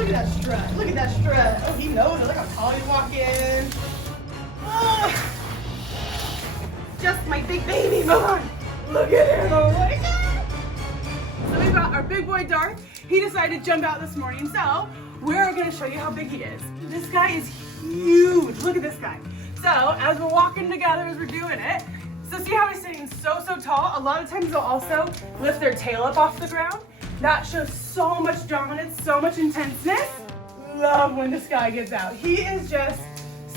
look at that strut. Look at that strut. Oh, he knows it. Look how tall he walking. Oh, just my big baby. Come on. Look at him. Oh my God. So we've got our big boy Darth. He decided to jump out this morning. So we're going to show you how big he is. This guy is huge. Look at this guy. So as we're walking together, as we're doing it, so see how he's sitting so tall? A lot of times they'll also lift their tail up off the ground. That shows so much dominance, so much intenseness. Love when this guy gets out. He is just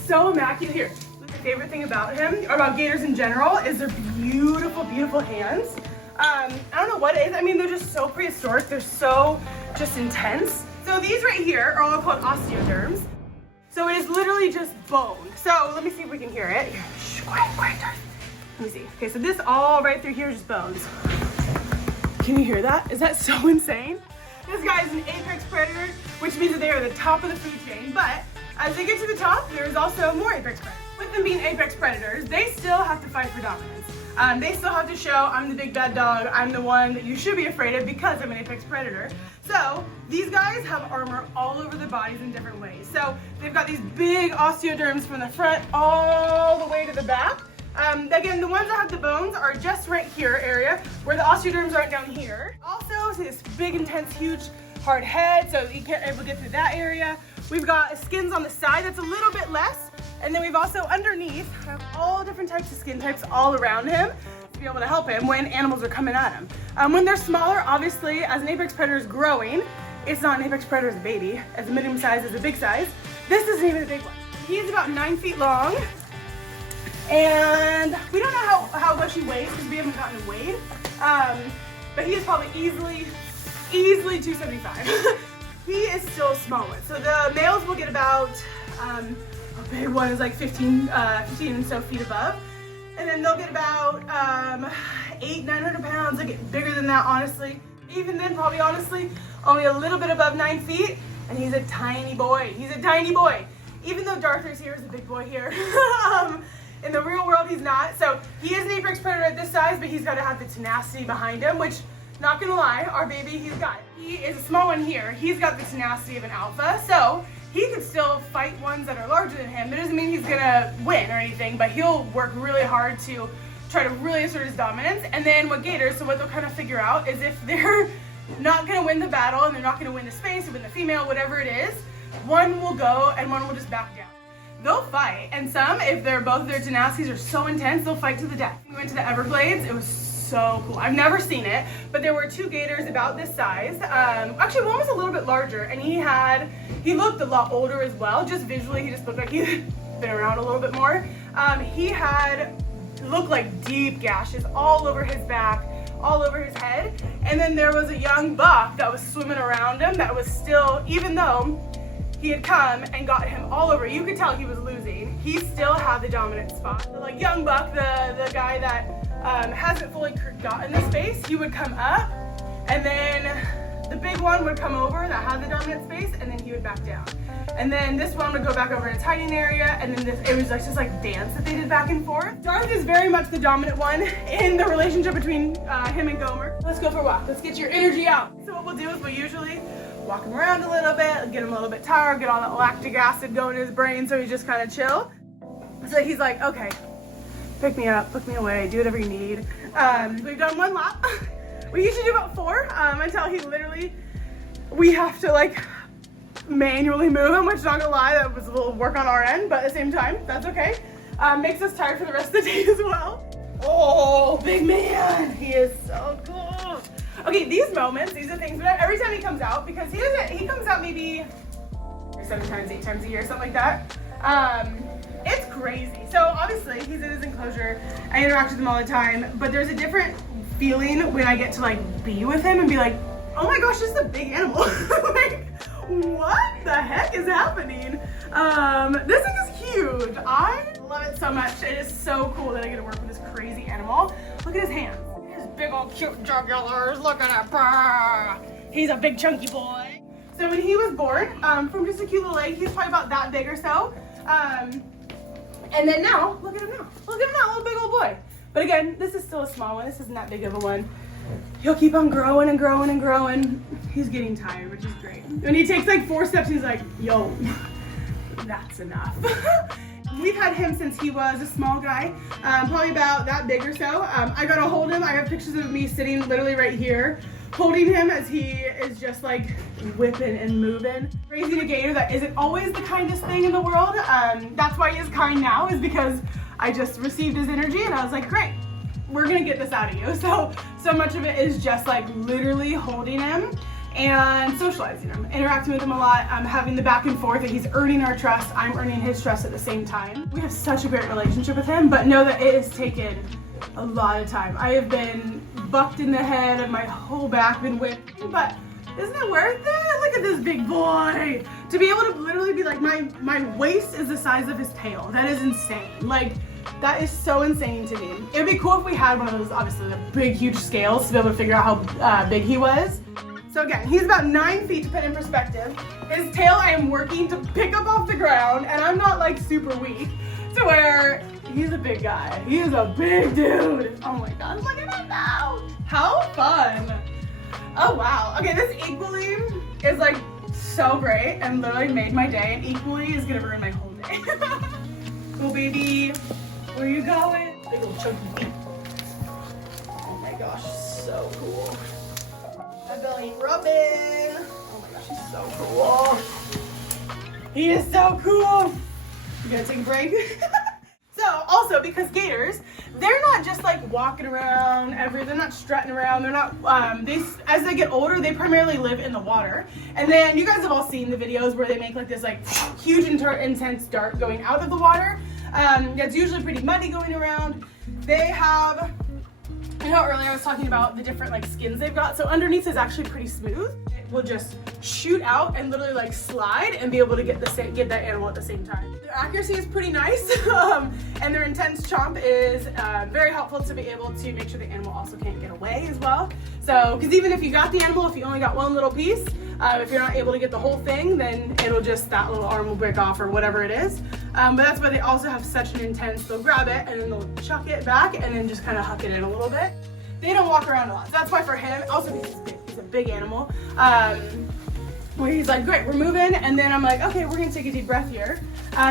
so immaculate. Here, my favorite thing about him, or about gators in general, is their beautiful, beautiful hands. I don't know what it is. I mean, they're just so prehistoric. They're so just intense. So these right here are all called osteoderms. So it is literally just bone. So let me see if we can hear it. Here, shh, quiet, Darth. Let me see. Okay, so this all right through here is just bones. Can you hear that? Is that so insane? This guy is an apex predator, which means that they are the top of the food chain. But as they get to the top, there's also more apex predators. With them being apex predators, they still have to fight for dominance. They still have to show, I'm the big bad dog, I'm the one that you should be afraid of because I'm an apex predator. So these guys have armor all over their bodies in different ways. So they've got these big osteoderms from the front all the way to the back. Again, the ones that have the bones are just right here area where the osteoderms aren't down here. Also, see this big, intense, huge, hard head, so you can't able to get through that area. We've got skins on the side that's a little bit less, and then we've also underneath have all different types of skin types all around him to be able to help him when animals are coming at him. When they're smaller, obviously, as an apex predator is growing, it's not an apex predator as a baby, as a medium size as a big size. This isn't even a big one. He's about 9 feet long. And we don't know how much he weighs because we haven't gotten him weighed. But he is probably easily 275. He is still a small one. So the males will get about, a big one is like 15 and so feet above. And then they'll get about 800-900 pounds. They get bigger than that, honestly. Even then, probably honestly, only a little bit above 9 feet. And he's a tiny boy. He's a tiny boy. Even though Darth here is a big boy here. In the real world, he's not. So he is an apex predator at this size, but he's got to have the tenacity behind him, which, not gonna lie, our baby, he's got it. He is a small one here. He's got the tenacity of an alpha, so he could still fight ones that are larger than him. That doesn't mean he's gonna win or anything, but he'll work really hard to try to really assert his dominance. And then with gators, so what they'll kind of figure out is if they're not gonna win the battle and they're not gonna win the space or win the female, whatever it is, one will go and one will just back down. They'll fight, and some, if they're both their tenacities are so intense, they'll fight to the death. We went to the Everglades. It was so cool. I've never seen it, but there were 2 gators about this size. Actually, one was a little bit larger, and he looked a lot older as well. Just visually, he just looked like he'd been around a little bit more. He looked like deep gashes all over his back, all over his head, and then there was a young buck that was swimming around him that was still, even though he had come and got him all over, you could tell he was losing, he still had the dominant spot. So like young buck, the guy that hasn't fully gotten the space, he would come up, and then the big one would come over that had the dominant space, and then he would back down. And then this one would go back over in its hiding area, and then it was just like dance that they did back and forth. Darth is very much the dominant one in the relationship between him and Gomer. Let's go for a walk. Let's get your energy out. So what we'll do is we'll usually walk him around a little bit, get him a little bit tired, get all that lactic acid going in his brain so he just kind of chill. So he's like, okay, pick me up, put me away, do whatever you need. We've done 1 lap. We usually do about 4 until he literally, we have to like manually move him, which not gonna lie, that was a little work on our end, but at the same time, that's okay. Makes us tired for the rest of the day as well. Oh, big man, he is so cool. Okay, these moments, these are things, but every time he comes out, because he comes out maybe 7 times, 8 times a year, something like that. It's crazy. So obviously he's in his enclosure. I interact with him all the time, but there's a different feeling when I get to like be with him and be like, oh my gosh, this is a big animal. Like, what the heck is happening? This thing is huge. I love it so much. It is so cool that I get to work with this crazy animal. Look at his hands. His big old cute jugulars. Look at that. He's a big chunky boy. So when he was born, from just a cute little leg, he's probably about that big or so. And then now, look at him now. Look at him now, little big old boy. But again, this is still a small one. This isn't that big of a one. he'll keep on growing and growing and growing. He's getting tired, which is great. When he takes like 4 steps, he's like, yo, that's enough. We've had him since he was a small guy, probably about that big or so. I got to hold him. I have pictures of me sitting literally right here, holding him as he is just like whipping and moving. Raising a gator that isn't always the kindest thing in the world. That's why he is kind now, is because I just received his energy and I was like, great, we're gonna get this out of you. So much of it is just like literally holding him and socializing him, interacting with him a lot, having the back and forth, that he's earning our trust, I'm earning his trust at the same time. We have such a great relationship with him, but know that it has taken a lot of time. I have been bucked in the head and my whole back been whipped, but isn't it worth it? Look at this big boy. To be able to literally be like, my waist is the size of his tail. That is insane. Like, that is so insane to me. It would be cool if we had one of those, obviously, the big, huge scales to be able to figure out how big he was. So again, he's about 9 feet to put in perspective. His tail I am working to pick up off the ground, and I'm not like super weak to where he's a big guy. He is a big dude. Oh my God, look at him now. How fun. Oh wow. Okay, this equally is like so great and literally made my day, and equally is gonna ruin my whole day. Cool baby, where you going? Big old chunky feet. Oh my gosh, so cool. My belly rubbing. Oh my gosh, he's so cool. He is so cool. You gonna take a break? So also, because gators, they're not just like walking around they're not strutting around, they're not, as they get older, they primarily live in the water. And then you guys have all seen the videos where they make like this like huge intense dart going out of the water. That's usually pretty muddy going around. They have, you know, earlier I was talking about the different like skins they've got. So underneath is actually pretty smooth. It will just shoot out and literally like slide and be able to get that animal at the same time. Their accuracy is pretty nice, and their intense chomp is very helpful to be able to make sure the animal also can't get away as well. So, because even if you got the animal, if you only got one little piece, if you're not able to get the whole thing, then it'll just, that little arm will break off or whatever it is. But that's why they also have such an intense, they'll grab it and then they'll chuck it back and then just kind of huck it in a little bit. They don't walk around a lot. So that's why for him, also because he's big, he's a big animal, where he's like, great, we're moving. And then I'm like, okay, we're gonna take a deep breath here.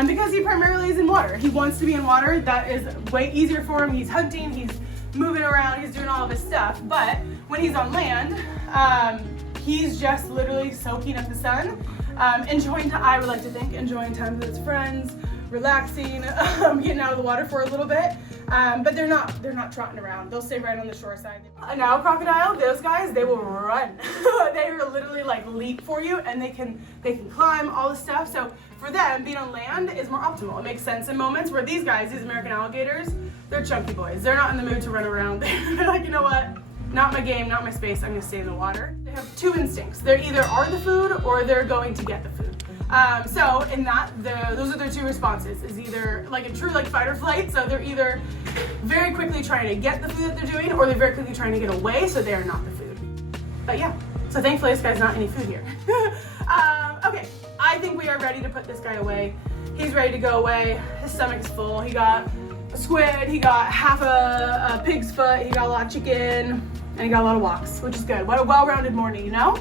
Because he primarily is in water. He wants to be in water. That is way easier for him. He's hunting, he's moving around, he's doing all of his stuff. But when he's on land, he's just literally soaking up the sun, enjoying time, I would like to think, enjoying time with his friends, relaxing, getting out of the water for a little bit. But they're not trotting around. They'll stay right on the shore side. A Nile crocodile, those guys, they will run. They will literally like leap for you, and they can climb, all this stuff. So for them, being on land is more optimal. It makes sense in moments where these guys, these American alligators, they're chunky boys. They're not in the mood to run around. They're like, you know what? Not my game, not my space. I'm gonna stay in the water. They have 2 instincts. They either are the food or they're going to get the food. So in that, those are their 2 responses, is either like a true like fight or flight. So they're either very quickly trying to get the food that they're doing, or they're very quickly trying to get away, so they are not the food. But yeah, so thankfully this guy's not any food here. Okay, I think we are ready to put this guy away. He's ready to go away. His stomach is full. He got a squid, he got half a pig's foot, he got a lot of chicken, and he got a lot of walks, which is good. What a well-rounded morning, you know?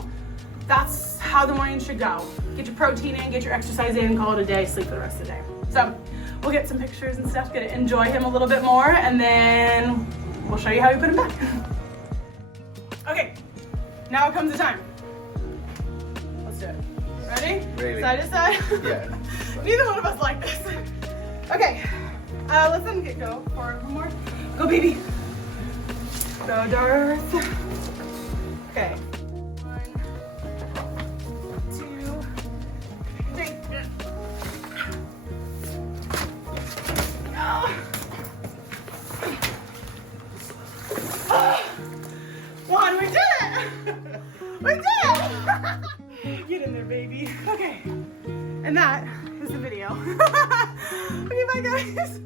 That's how the morning should go. Get your protein in, get your exercise in, call it a day, sleep for the rest of the day. So we'll get some pictures and stuff, get to enjoy him a little bit more, and then we'll show you how we put him back. Okay, now comes the time. Let's do it. Ready? Ready. Side to side? Yeah. Neither one of us like this. Okay, let's then go for one more. Go baby. Go Darth. Okay. 1, 2, 3. One, we did it! We did it! Get in there, baby. Okay. And that is the video. Okay, bye guys.